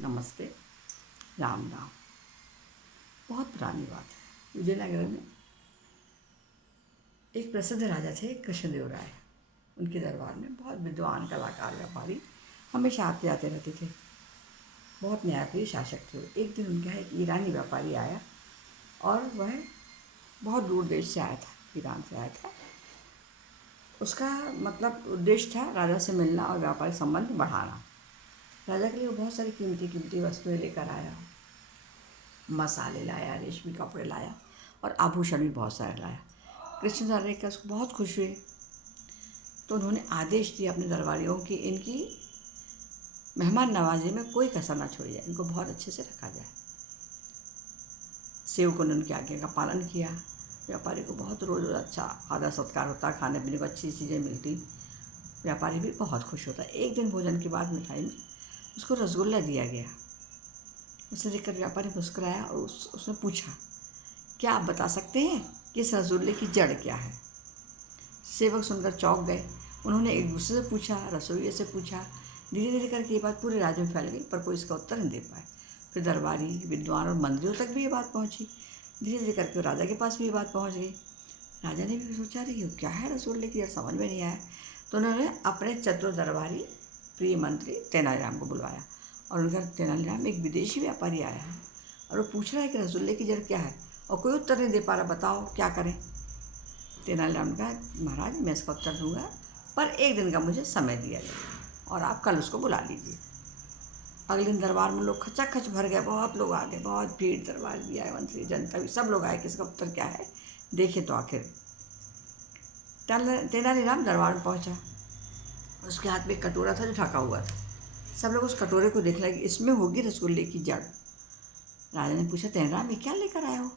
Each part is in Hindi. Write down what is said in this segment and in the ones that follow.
नमस्ते। राम राम। बहुत पुरानी बात है। विजयनगर में एक प्रसिद्ध राजा थे कृष्णदेव राय। उनके दरबार में बहुत विद्वान कलाकार व्यापारी हमेशा आते जाते रहते थे। बहुत न्यायप्रिय शासक थे। एक दिन उनके यहाँ एक ईरानी व्यापारी आया और वह बहुत दूर देश से आया था, ईरान से आया था। उसका मतलब उद्देश्य था राजा से मिलना और व्यापारिक संबंध बढ़ाना। राजा के लिए वो बहुत सारी कीमती कीमती वस्तुएं लेकर आया। मसाले लाया, रेशमी कपड़े लाया और आभूषण भी बहुत सारे लाया। कृष्णदेव राय उसको बहुत खुश हुए, तो उन्होंने आदेश दिया अपने दरबारियों की इनकी मेहमान नवाजी में कोई कसर ना छोड़ी जाए, इनको बहुत अच्छे से रखा जाए। सेवकों ने उनकी आज्ञा का पालन किया। व्यापारी को बहुत रोज़ अच्छा आदर सत्कार होता, खाने पीने को अच्छी चीज़ें मिलती। व्यापारी भी बहुत खुश होता। एक दिन भोजन के बाद मिठाई में उसको रसगुल्ला दिया गया। उसे देखकर व्यापारी मुस्कुराया और उसने पूछा, क्या आप बता सकते हैं कि इस रसगुल्ले की जड़ क्या है? सेवक सुनकर चौंक गए। उन्होंने एक दूसरे से पूछा, रसोइये से पूछा। धीरे धीरे करके ये बात पूरे राज्य में फैल गई, पर कोई इसका उत्तर नहीं दे पाए। फिर दरबारी, विद्वान और मंत्रियों तक भी ये बात पहुंची। धीरे धीरे करके राजा के पास भी ये बात पहुंच गई। राजा ने भी सोचा, रही क्या है रसगुल्ले की जड़, समझ में नहीं आया। तो उन्होंने अपने चतुर दरबारी प्रिय मंत्री तेनालीराम को बुलवाया और उनका तेनालीराम एक विदेशी व्यापारी आया है और वो पूछ रहा है कि रसगुल्ले की जड़ क्या है, और कोई उत्तर नहीं दे पा रहा, बताओ क्या करें। तेनालीराम कहा, महाराज मैं इसका उत्तर दूंगा, पर एक दिन का मुझे समय दिया जाए और आप कल उसको बुला लीजिए। अगले दिन दरबार में लोग खचाखच भर गए, बहुत लोग आ गए, बहुत भीड़। दरबार भी आए, मंत्री जनता भी, सब लोग आए कि इसका उत्तर क्या है देखे। तो आखिर तेनालीराम दरबार में पहुंचा। उसके हाथ में एक कटोरा था जो ढका हुआ था। सब लोग उस कटोरे को देख लगे, इसमें होगी रसगुल्ले की जड़। राजा ने पूछा, तेनालीराम ये क्या लेकर आए हो,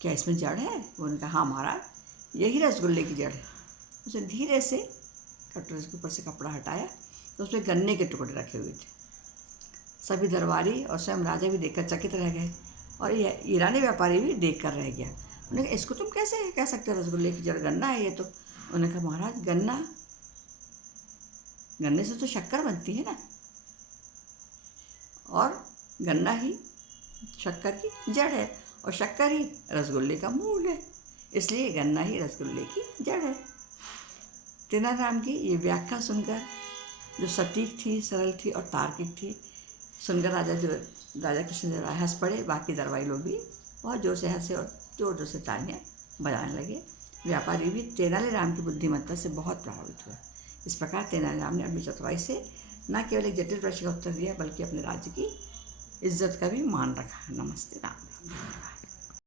क्या इसमें जड़ है? उन्होंने कहा, हाँ महाराज यही रसगुल्ले की जड़ है। उसने धीरे से कटोरे के ऊपर से कपड़ा हटाया तो उसमें गन्ने के टुकड़े रखे हुए थे। सभी दरबारी और स्वयं राजा भी देखकर चकित रह गए और ये ईरानी व्यापारी भी देख कर रह गया। उन्होंने कहा, इसको तुम कैसे कह सकते हो रसगुल्ले की जड़, गन्ना है ये तो। उन्होंने कहा, महाराज गन्ने से तो शक्कर बनती है ना, और गन्ना ही शक्कर की जड़ है और शक्कर ही रसगुल्ले का मूल है, इसलिए गन्ना ही रसगुल्ले की जड़ है। तेनालीराम की ये व्याख्या सुनकर, जो सटीक थी, सरल थी और तार्किक थी, सुनकर राजा कृष्णदेव राय हंस पड़े। बाकी दरबारी लोग भी बहुत जोर से हंसे और जोर जोर से तालियां बजाने लगे। व्यापारी भी तेनालीराम की बुद्धिमत्ता से बहुत प्रभावित हुए। इस प्रकार तेनालीराम ने अपनी चतुराई से न केवल एक जटिल प्रश्न का उत्तर दिया, बल्कि अपने राज्य की इज्जत का भी मान रखा। नमस्ते। राम राम। धन्यवाद।